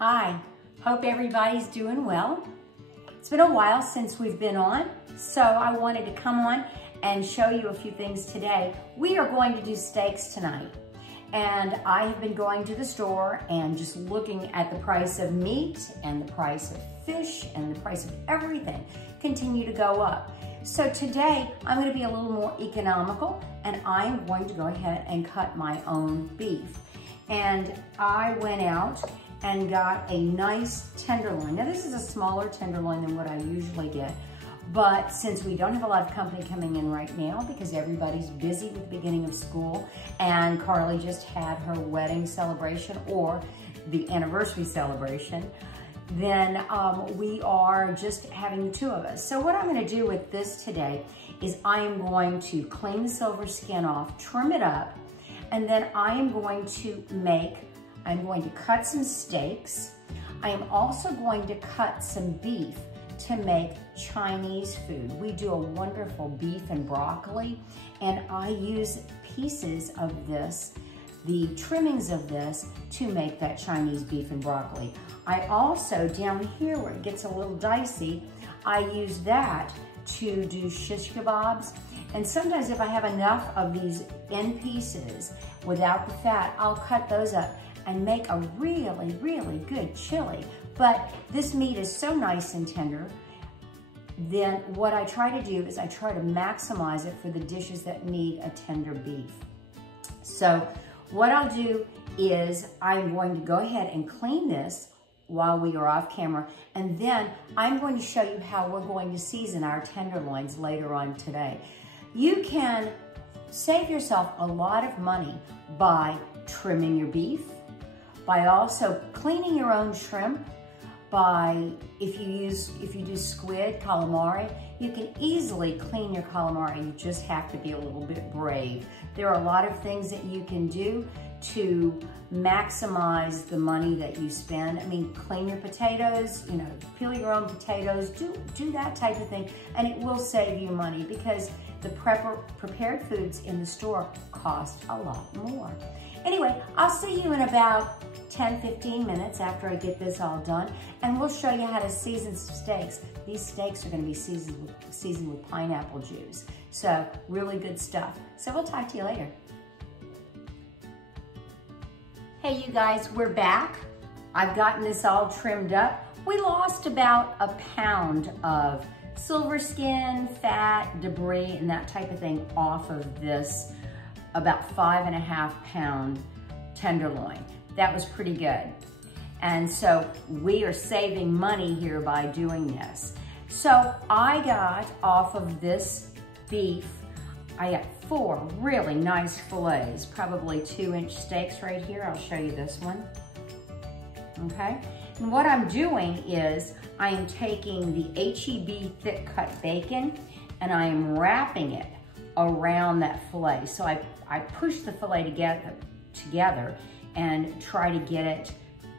Hi, hope everybody's doing well. It's been a while since we've been on, so I wanted to come on and show you a few things today. We are going to do steaks tonight, and I have been going to the store and just looking at the price of meat and the price of fish and the price of everything continue to go up. So today I'm going to be a little more economical, and I'm going to go ahead and cut my own beef. And I went out and got a nice tenderloin. Now this is a smaller tenderloin than what I usually get, but since we don't have a lot of company coming in right now because everybody's busy with the beginning of school, and Carly just had her wedding celebration or the anniversary celebration, then we are just having the two of us. So what I'm gonna do with this today is I am going to clean the silver skin off, trim it up, and then I am going to cut some steaks. I am also going to cut some beef to make Chinese food. We do a wonderful beef and broccoli, and I use pieces of this, the trimmings of this, to make that Chinese beef and broccoli. I also, down here where it gets a little dicey, I use that to do shish kebabs. And sometimes if I have enough of these end pieces without the fat, I'll cut those up and make a really, really good chili. But this meat is so nice and tender, then what I try to do is I try to maximize it for the dishes that need a tender beef. So what I'll do is I'm going to go ahead and clean this while we are off camera, and then I'm going to show you how we're going to season our tenderloins later on today. You can save yourself a lot of money by trimming your beef, by also cleaning your own shrimp, by if you do squid, calamari, you can easily clean your calamari. You just have to be a little bit brave. There are a lot of things that you can do to maximize the money that you spend. I mean, clean your potatoes, peel your own potatoes, do that type of thing, and it will save you money because the prepared foods in the store cost a lot more. Anyway, I'll see you in about 10-15 minutes after I get this all done, and we'll show you how to season some steaks. These steaks are going to be seasoned with pineapple juice, so really good stuff. So we'll talk to you later. Hey you guys, we're back. I've gotten this all trimmed up. We lost about a pound of silver skin, fat, debris, and that type of thing off of this about 5.5 pound tenderloin. That was pretty good. And so we are saving money here by doing this. So I got off of this beef, I got 4 really nice fillets, probably 2-inch steaks right here. I'll show you this one, okay? And what I'm doing is I am taking the H-E-B thick cut bacon and I am wrapping it around that fillet. So I push the fillet together and try to get it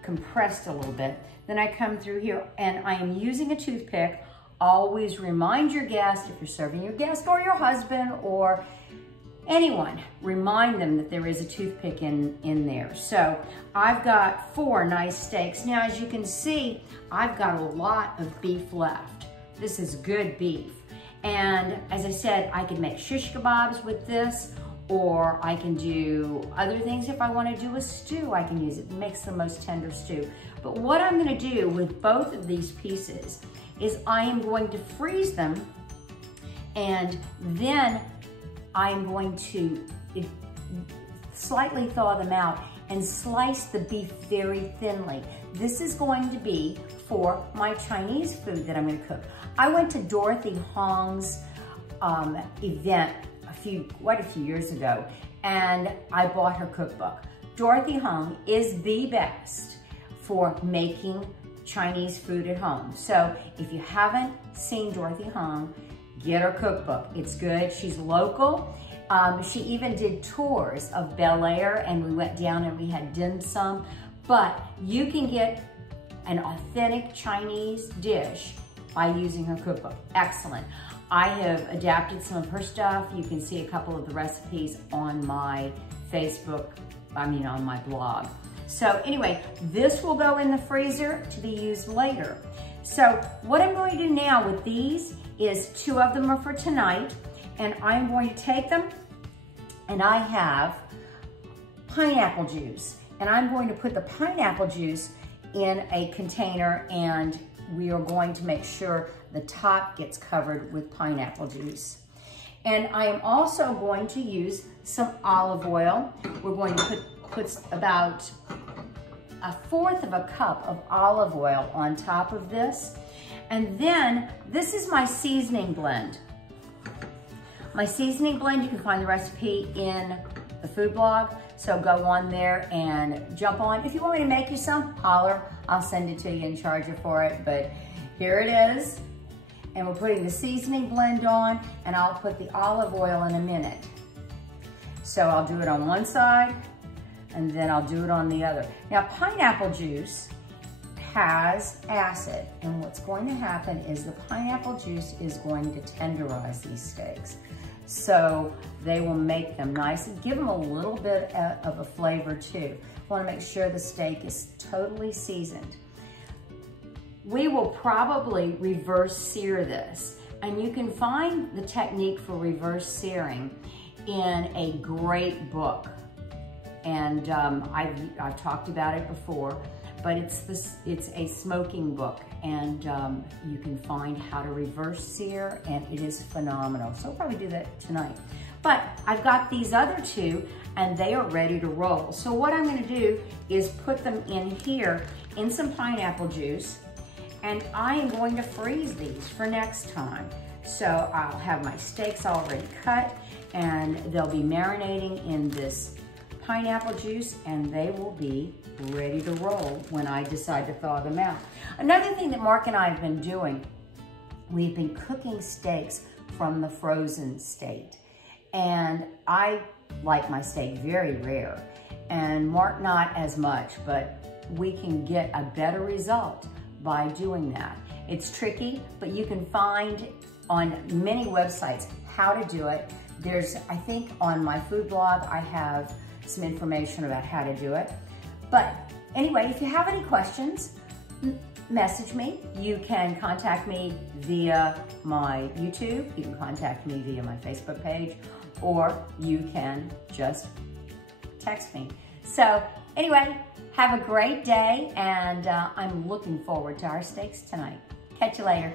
compressed a little bit. Then I come through here and I am using a toothpick. Always remind your guest, if you're serving your guest or your husband or anyone, remind them that there is a toothpick in there. So I've got 4 nice steaks. Now, as you can see, I've got a lot of beef left. This is good beef. And as I said, I can make shish kebabs with this, or I can do other things. If I want to do a stew, I can use it. It makes the most tender stew. But what I'm going to do with both of these pieces is I am going to freeze them, and then I'm going to slightly thaw them out and slice the beef very thinly. This is going to be for my Chinese food that I'm going to cook. I went to Dorothy Hong's event quite a few years ago, and I bought her cookbook. Dorothy Hong is the best for making Chinese food at home. So if you haven't seen Dorothy Hong, get her cookbook. It's good. She's local. She even did tours of Bel Air, and we went down and we had dim sum. But you can get an authentic Chinese dish by using her cookbook. Excellent. I have adapted some of her stuff. You can see a couple of the recipes on my Facebook, on my blog. So anyway, this will go in the freezer to be used later. So what I'm going to do now with these is 2 of them are for tonight, and I'm going to take them, and I have pineapple juice, and I'm going to put the pineapple juice in a container, and we are going to make sure the top gets covered with pineapple juice. And I am also going to use some olive oil. We're going to put about 1/4 of a cup of olive oil on top of this. And then this is my seasoning blend. My seasoning blend, you can find the recipe in the food blog. So go on there and jump on. If you want me to make you some, holler. I'll send it to you and charge you for it. But here it is. And we're putting the seasoning blend on, and I'll put the olive oil in a minute. So I'll do it on one side, and then I'll do it on the other. Now, pineapple juice has acid, and what's going to happen is the pineapple juice is going to tenderize these steaks. So they will make them nice and give them a little bit of a flavor too. Want to make sure the steak is totally seasoned. We will probably reverse sear this, and you can find the technique for reverse searing in a great book. And I've talked about it before, but it's a smoking book, and you can find how to reverse sear, and it is phenomenal. So I'll probably do that tonight. But I've got these other 2, and they are ready to roll. So what I'm gonna do is put them in here in some pineapple juice, and I am going to freeze these for next time. So I'll have my steaks already cut, and they'll be marinating in this pineapple juice, and they will be ready to roll when I decide to thaw them out. Another thing that Mark and I have been doing, we've been cooking steaks from the frozen state. And I like my steak very rare, and Mark not as much, but we can get a better result by doing that. It's tricky, but you can find on many websites how to do it. There's, I think on my food blog, I have some information about how to do it. But anyway, if you have any questions, message me. You can contact me via my YouTube. You can contact me via my Facebook page, or you can just text me. So anyway, have a great day, and I'm looking forward to our steaks tonight. Catch you later.